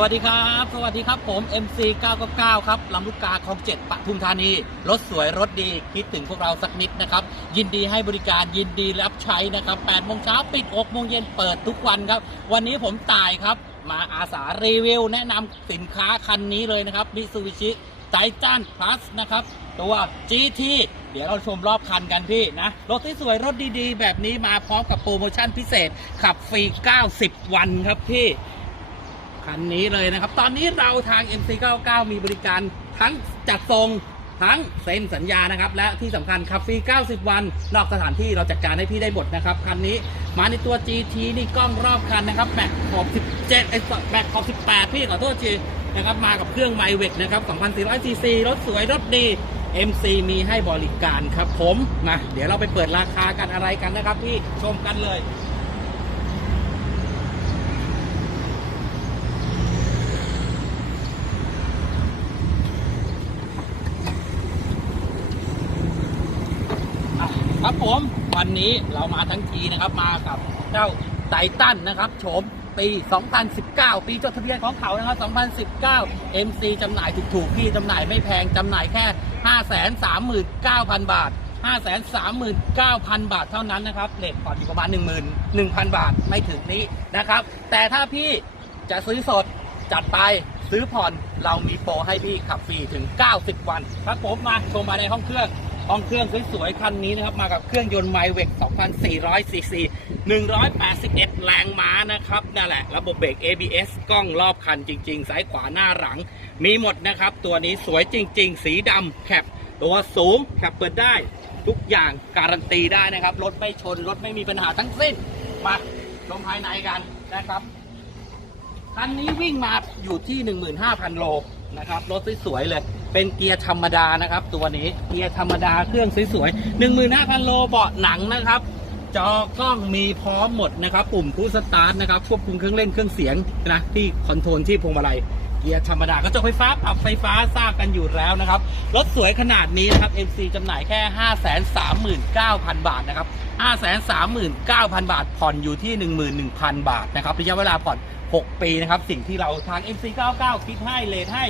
สวัสดีครับ สวัสดีครับผม MC 999 ครับลำลูกกาคลองเจ็ดปทุมธานี รถสวยรถดีคิดถึงพวกเราสักนิดนะครับ ยินดีให้บริการยินดีรับใช้นะครับ8โมงเช้าปิด6โมงเย็นเปิดทุกวันครับ วันนี้ผมตายครับ มาอาสารีวิว แนะนำสินค้าคันนี้เลยนะครับมิซูบิชิไ i ทันพลัสนะครับ ตัว GT เดี๋ยวเราชมรอบคันกันพี่นะ รถที่สวยรถดีๆ แบบนี้มาพร้อมกับโปรโมชั่นพิเศษขับฟรี 90 วันครับพี่ คันนี้เลยนะครับ ตอนนี้เราทาง MC99 มีบริการทั้งจัดส่งทั้งเซ็นสัญญานะครับ และที่สำคัญขับฟรี 90 วัน นอกสถานที่เราจัดการให้พี่ได้หมดนะครับ คันนี้มาในตัว GT นี่กล้องรอบคันนะครับแม็กขอบ 17ไอ้แม็กขอบ 18 พี่ขอโทษทีนะครับมากับเครื่องไมเวกนะครับ2,400 cc รถสวยรถดี MC มีให้บริการครับผมมาเดี๋ยวเราไปเปิดราคากันอะไรกันนะครับพี่ชมกันเลย อะครับ ผมวันนี้เรามาทั้งทีนะครับมากับเจ้าไททันนะครับโฉมปี 2019 ปีจดทะเบียนของเขานะครับ 2019 MC จำหน่ายถูกๆพี่จำหน่ายไม่แพงจำหน่ายแค่ 539,000 บาท 539,000 บาทเท่านั้นนะครับเลทผ่อนอยู่ประมาณ 11,000 บาทไม่ถึงนี้นะครับ แต่ถ้าพี่จะซื้อสดจัดไปซื้อผ่อนเรามีโปรให้พี่ขับฟรีถึง 90 วันครับผมมาชมมาในห้องเครื่อง ห้องเครื่องสวยๆคันนี้นะครับมากับเครื่องยนต์ไมเวก2,400ซีซี181 แรงม้านะครับนั่นแหละ ระบบเบรก ABS กล้องรอบคันจริง ๆ ซ้ายขวาหน้าหลัง มีหมดนะครับ ตัวนี้สวยจริง ๆ สีดำแคปตัวสูงแคปเปิดได้ ทุกอย่างการันตีได้นะครับ รถไม่ชน รถไม่มีปัญหาทั้งสิ้น มาชมภายในกันนะครับคันนี้วิ่งมาอยู่ที่ 15,000 โลนะครับ รถสวยๆเลย เป็นเกียร์ธรรมดานะครับ ตัวนี้เกียร์ธรรมดาเครื่องสวยๆ15,000โลเบาะหนังนะครับ จอกล้องมีพร้อมหมดนะครับ ปุ่มพูสตาร์ทนะครับควบคุมเครื่องเล่นเครื่องเสียงนะที่คอนโทรลที่พวงมาลัยเกียร์ธรรมดากระจกไฟฟ้าปรับไฟฟ้าทราบกันอยู่แล้วนะครับ รถสวยขนาดนี้นะครับ MC จำหน่ายแค่ 539,000 บาทนะครับ 539,000 บาท ผ่อนอยู่ที่ 11,000 บาทนะครับ ระยะเวลาผ่อน 6 ปีนะครับ สิ่งที่เราทาง MC99 คิดให้เลทให้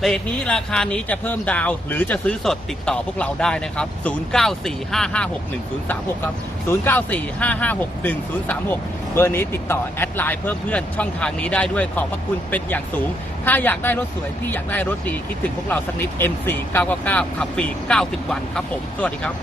เลทนี้ราคานี้จะเพิ่มดาว หรือจะซื้อสดติดต่อพวกเราได้นะครับ 0945561036 ครับ 0945561036 เบอร์นี้ติดต่อแอดไลน์เพิ่มเพื่อนช่องทางนี้ได้ด้วยขอบพระคุณเป็นอย่างสูง ถ้าอยากได้รถสวย พี่อยากได้รถดี คิดถึงพวกเราสักนิด MC999 ขับฟรี90 วันครับผม สวัสดีครับ